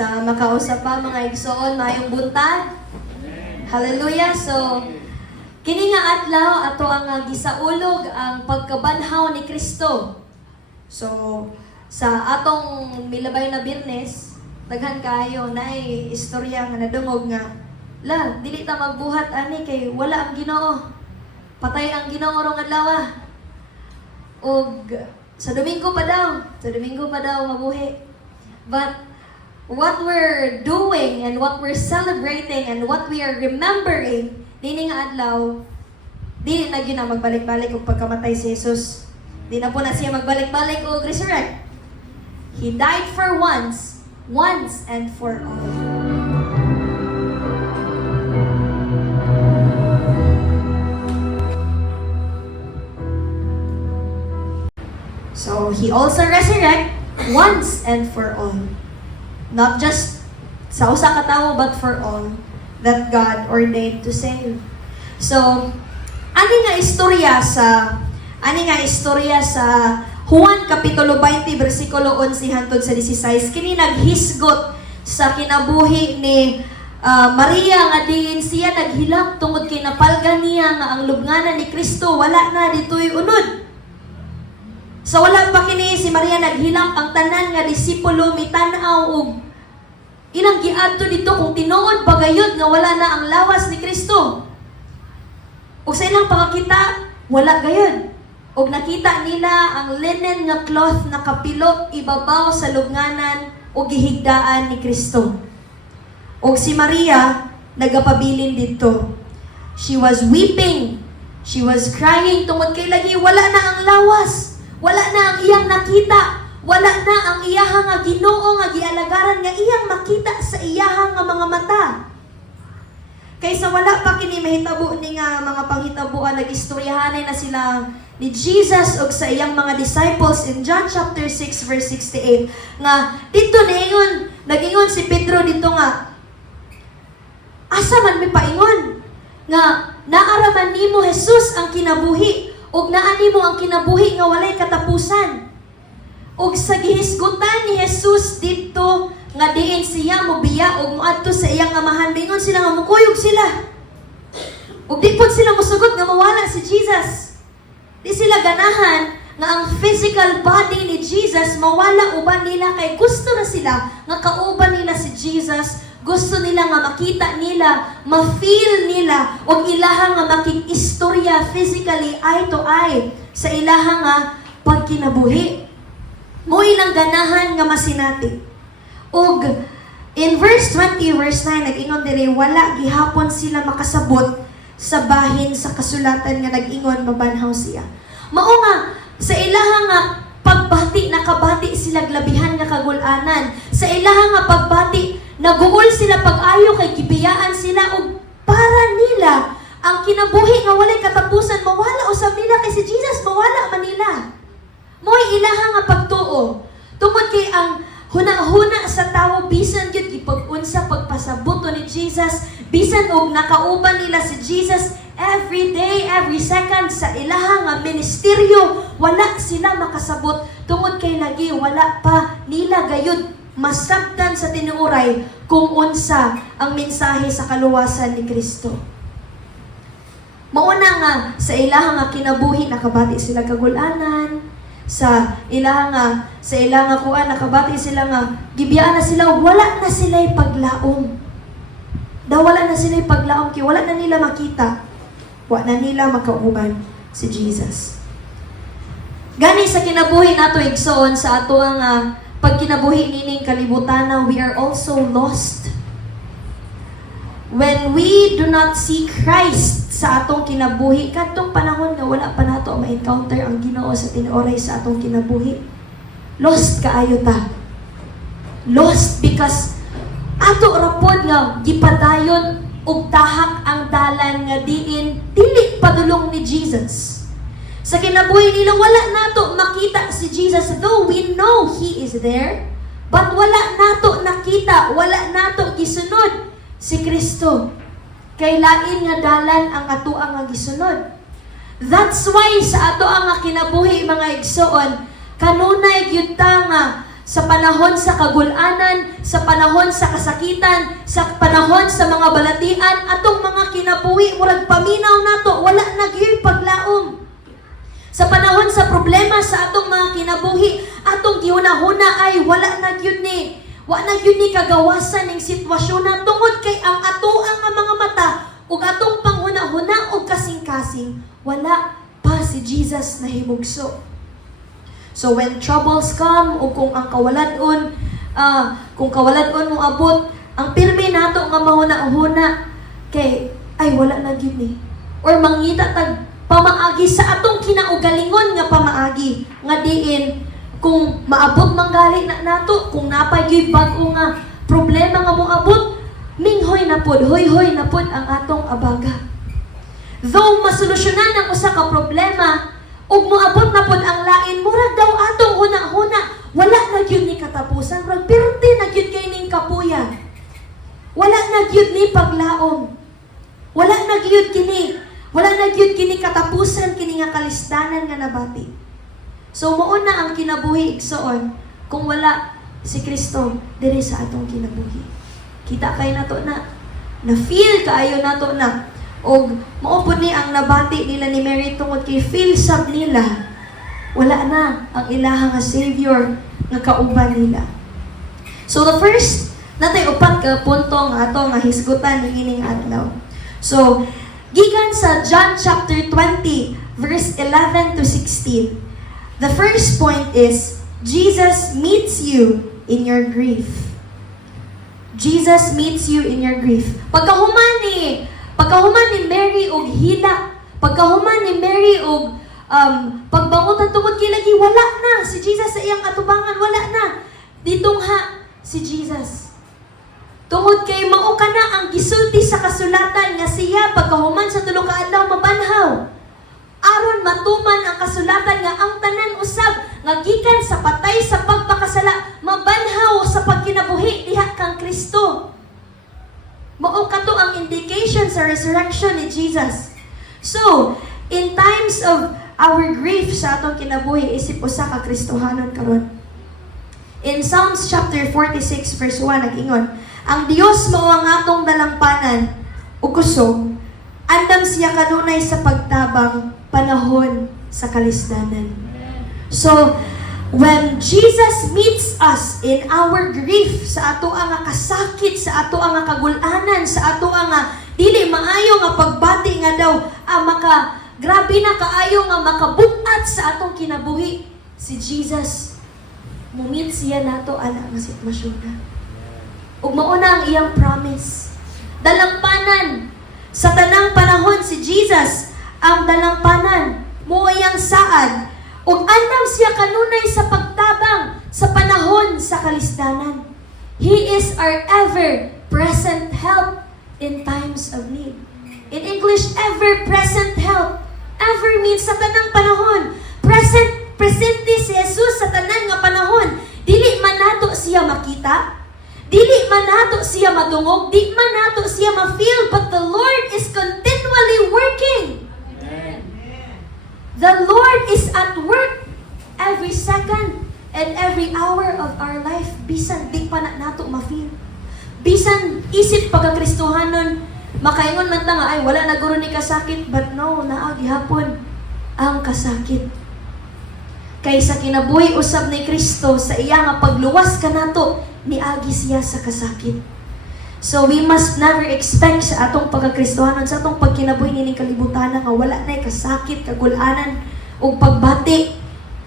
Sa makausap pa mga igsoon, mayong buntag. Hallelujah. So, kini nga adlaw ato ang gisaulog ang pagkabanhaw ni Kristo. So, sa atong milabay na Biyernes, daghan kayo na istorya nga nadungog nga, dili ta magbuhat ani kay wala ang Ginoo. Patay ang Ginoo rong adlaw. Og sa Domingo pa daw mabuhi. But what we're doing and what we're celebrating and what we are remembering dini nga adlaw, dili na gyud na magbalik-balik og pagkamatay si Jesus. Di na po na siya magbalik-balik og resurrect. He died for once and for all. So, He also resurrect once and for all. Not just sa usa ka tawo, but for all that God ordained to save. So, ani nga istorya sa Juan Kapitulo 20, versikulo 11 hangtod sa 16, kini naghisgot sa kinabuhi ni Maria nga diin siya naghilak tungod kay napalgan niya nga ang lubnganan ni Kristo wala na ditoy unod. Sa wala pa kini si Maria naghilak ang tanan nga disipulo mitanaw og ilang giadto dito kung tinuod bagayod nga wala na ang lawas ni Kristo. Ug sa ilang pagkakita wala gayud. Og nakita nila ang linen nga cloth na kapilok ibabaw sa lubnganan o gihigdaan ni Kristo. Og si Maria nagapabilin dito. She was weeping. She was crying tungod kay lagi wala na ang lawas. Wala na ang iyang nakita. Wala na ang iyahang nga Ginoo nga gialagaran nga iyang makita sa iyahang nga mga mata. Kaysa wala pa kini mahitabo ni nga mga panghitabuan nagistoryahanay na sila ni Jesus og sa iyang mga disciples in John chapter 6 verse 68 nga dito nagingon si Pedro dito nga asa man mi paingon nga naaraman nimo Jesus ang kinabuhi ug naa nimo ang kinabuhi nga walay katapusan. Ug sa gihisgutan ni Jesus dito nga diin siya mobiya og moadto sa iyang amahan, bingon sila nga mukuyog sila. Ug di pud sila mosugot nga mawala si Jesus. Di sila ganahan nga ang physical body ni Jesus mawala uban nila kay gusto na sila nga kauban nila si Jesus. Gusto nila nga makita nila, ma-feel nila, o ilaha nga makikistorya physically eye to eye sa ilaha nga pagkinabuhi. Mo ilang ganahan nga masinati. Og in verse 20, verse 9, nag-ingon diri, wala gihapon sila makasabot sa bahin sa kasulatan nga nag-ingon mabanhaw siya. Mao nga, sa ilaha nga pagbati, nakabati sila glabihan nga kagulanan. Sa ilaha nga pagbati, naguol sila pag-ayo kay gibiyaan sila ug para nila ang kinabuhi nga walay katapusan mawala usab nila kay si Jesus mawala man nila. Mo'y ilaha nga pagtuo. Tungod kay ang huna-huna sa tawo bisan gyud gipag-unsa pagpasabuto ni Jesus, bisan og nakauban nila si Jesus every day, every second sa ilaha nga ministeryo, wala sila makasabot tungod kay lagi wala pa nila gayud masabtan sa tinuoray kung unsa ang mensahe sa kaluwasan ni Kristo. Mauna nga sa ilaha nga kinabuhi nakabati sila kagulanan, sa ilaha nga kuan nakabati sila nga gibiyaan na sila wala na sila'y paglaom. Wala na sila'y paglaom kay wala na nila makita. Wala na nila makauban si Jesus. Gani sa kinabuhi nato igsoon sa ato ang pag kinabuhi nining kalibutan na we are also lost. When we do not see Christ sa atong kinabuhi, kadtong panahon nga wala pa nato ma-encounter ang Ginoo sa tinuoray sa atong kinabuhi. Lost kaayo ta. Lost because ato rapod nga gipadayon og tahak ang dalan nga diin dili padulong ni Jesus. Sa kinabuhi nila, wala nato makita si Jesus. Though we know He is there, but wala nato nakita, wala nato gisunod si Kristo. Kay lain nga dalan ang ato ang gisunod. That's why sa ato ang kinabuhi mga igsoon, kanunay gyud ta nga sa panahon sa kagulanan, sa panahon sa kasakitan, sa panahon sa mga balatian, atong mga kinabuhi, murag paminaw nato, wala nagyoy paglaom. Sa panahon sa problema sa atong mga kinabuhi, atong gihuna-huna ay wala nagyud ni. Wala nagyud ni kagawasan ning sitwasyon na tungod kay ang atoang nga mga mata ug atong panghuna-huna ug kasing-kasing, wala pa si Jesus na himugso. So when troubles come o kung ang kawaladon, kung kawaladon mo abot, ang pirmi nato nga mahuna-huna kay ay wala na gyud ni. Or mangita tag pamaagi sa atong kinaugalingon nga pamaagi nga diin kung maabot manggali na nato, kung napay gyud bag-o nga problema nga moabot, minghoy na pod, hoy-hoy na pod ang atong abaga. Though masolusyonan ang usa ka problema, ug moabot na pod ang lain, murag daw atong huna-huna, wala na gyud ni katapusan, murag pirti na gyud kay ning kapuyan. Wala na gyud ni paglaom. Wala na gyud kini katapusan kini nga kalisdanan nga nabati. So mao na ang kinabuhi igsoon kung wala si Kristo diri sa atong kinabuhi. Kita kay nato na feel kaayo nato na. Og mao pud ni ang nabati nila ni Mary tungod kay feel sab nila wala na ang ilaha nga Savior nga kauban nila. So the first natay upat ka punto nga ato nga hisgutan niining adlaw. So gikan sa John chapter 20 verse 11 to 16. The first point is Jesus meets you in your grief. Jesus meets you in your grief. Pagkahuman ni Mary og hilak, pagkahuman ni Mary og pagbangon tungod kay lagi wala na si Jesus sa iyang atubangan, wala na. Ditungha si Jesus. Tungod kay mao kana ang gisulti sa kasulatan nga siya pagkahuman sa tulo ka adlaw mabanhaw. Aron matuman ang kasulatan nga ang tanan usab nga gikan sa patay sa pagpakasala mabanhaw sa pagkinabuhi diha kang Kristo. Mao kato ang indication sa resurrection ni Jesus. So, in times of our grief sa atong kinabuhi, isip usa ka Kristohanon karon. In Psalms chapter 46 verse 1 nag-ingon, ang Dios mao ang atong dalampanan ug kusog, andam siya kanunay sa pagtabang panahon sa kalisdanan. So, when Jesus meets us in our grief, sa ato nga kasakit, sa ato nga kagulanan, sa ato nga dili maayo nga pagbati nga daw, grabe na kaayo nga makabugat sa atong kinabuhi, si Jesus, mumit siya nato ana nga sitwasyon na. Ug mao na ang iyang promise. Dalampanan, sa tanang panahon si Jesus, ang dalampanan, muayang saad, ug andam siya kanunay sa pagtabang sa panahon sa kalisdanan. He is our ever-present help in times of need. In English, ever-present help. Ever means sa tanang panahon. Presente si Jesus sa tanan nga panahon. Dili man nato siya makita, dili man nato siya madungog, di man nato siya ma-feel, but the Lord is continually working. The Lord is at work every second and every hour of our life. Bisan di pa na nato ma-feel. Bisan isip pagkakristohanon, makaingon man ta nga, ay wala na guro ni kasakit, but no, naagi hapon ang kasakit. Kaysa kinabuhi usab ni Kristo sa iya nga pagluwas kanato, niagi siya sa kasakit. So we must never expect sa atong pagkakristohanon, sa atong pagkinabuhi nining kalibutan nga wala na kasakit, kagulanan ug pagbati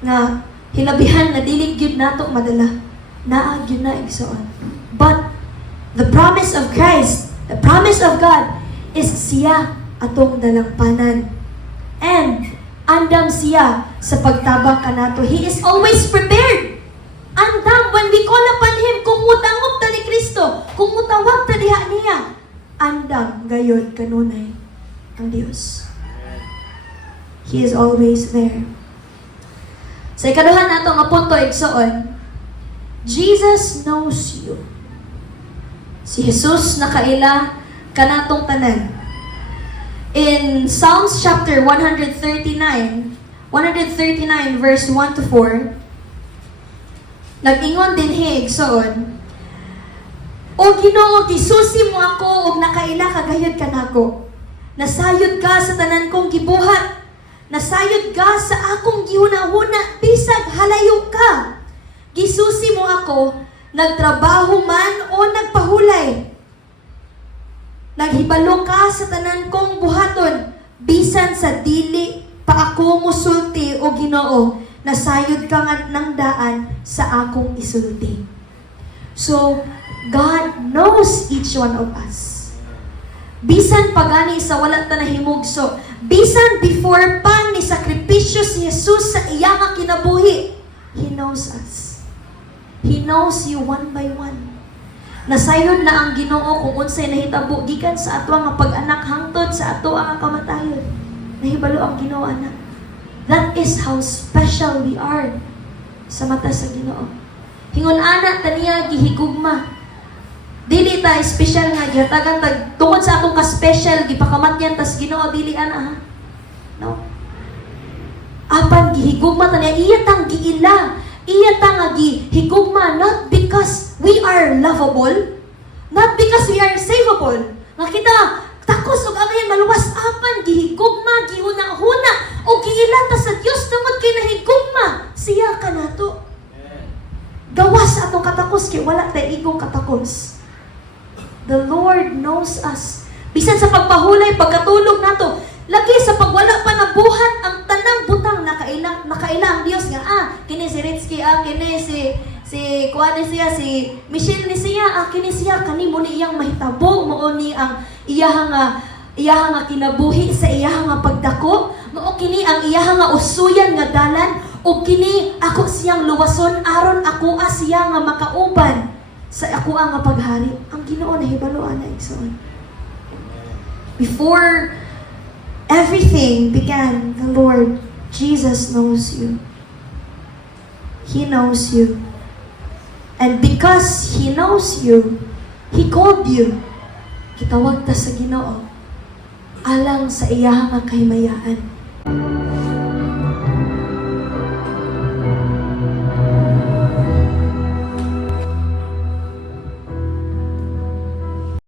nga hilabihan na dili gyud nato madala. Naa gyud na igsoon. But the promise of Christ, the promise of God is siya atong dalampanan. And andam siya sa pagtabang kanato. He is always prepared. Andam, when we call upon Him, kung mutangop ta ni Kristo, kung mutawag ta diha niya, andam gayon kanunay ang Dios. He is always there. Sa ikaduhan nato nga punto igsoon, Jesus knows you. Si Jesus nakaila kanatong tanan. In Psalms chapter 139 verse 1 to 4, Nag-ingon din higsoon, O Ginoo, gisusi mo ako og nakaila kagayod ka nako. Nasayod ka sa tanan kong gibuhat. Nasayod ka sa akong gihuna-huna, bisag halayo ka. Gisusi mo ako, nagtrabaho man o nagpahulay. Naghibalo ka sa tanan kong buhaton, bisan sa dili pa ako musulti o Ginoo. Nasayod ka nga ng daan sa akong isulti. So, God knows each one of us. Bisan pagani sa wala ta nahimugso, bisan before pa ni sakripisyo si Jesus sa iya nga kinabuhi, He knows us. He knows you one by one. Nasayod na ang Ginoo kung unsay nahitabo gikan sa ato nga pag-anak hangtod sa ato nga kamatayon. Nahibalo ang Ginoo anak. That is how special we are sa mata sa Ginoo. Hingon ana taniya gihigugma. Dili ta special nga gihatagan tag tungod sa atong ka-special gipakamatyan tas Ginoo dili ana ha. No. Apan gihigugma ta niya iya tang giila. Iya tang nga gihigugma not because we are lovable, not because we are savable. Nga kita takos og angayan maluwas apan gihigugma gihuna-huna o giila ta sa Dios tungod kay nahigugma siya kanato. Gawas atong katakos kay wala tay igong katakos. The Lord knows us. Bisan sa pagpahulay, pagkatulog nato, lagi sa pagwala pa na buhat ang tanang butang nakaila ang Dios nga kini si Ritsky, kini si kuan ni siya, si Michelle ni siya, kini siya kanimo ni iyang mahitabo mao ni ang iyaha nga kinabuhi sa iyaha nga pagdako, mao kini ang iyaha nga usuyan nga dalan ug kini ako siyang luwason aron ako siya nga makauban sa ako nga paghari. Ang Ginoo nahibaloan na igsoon. Before everything began, the Lord Jesus knows you. He knows you. And because He knows you, He called you. Gitawag ta sa Ginoo alang sa iya nga kahimayaan.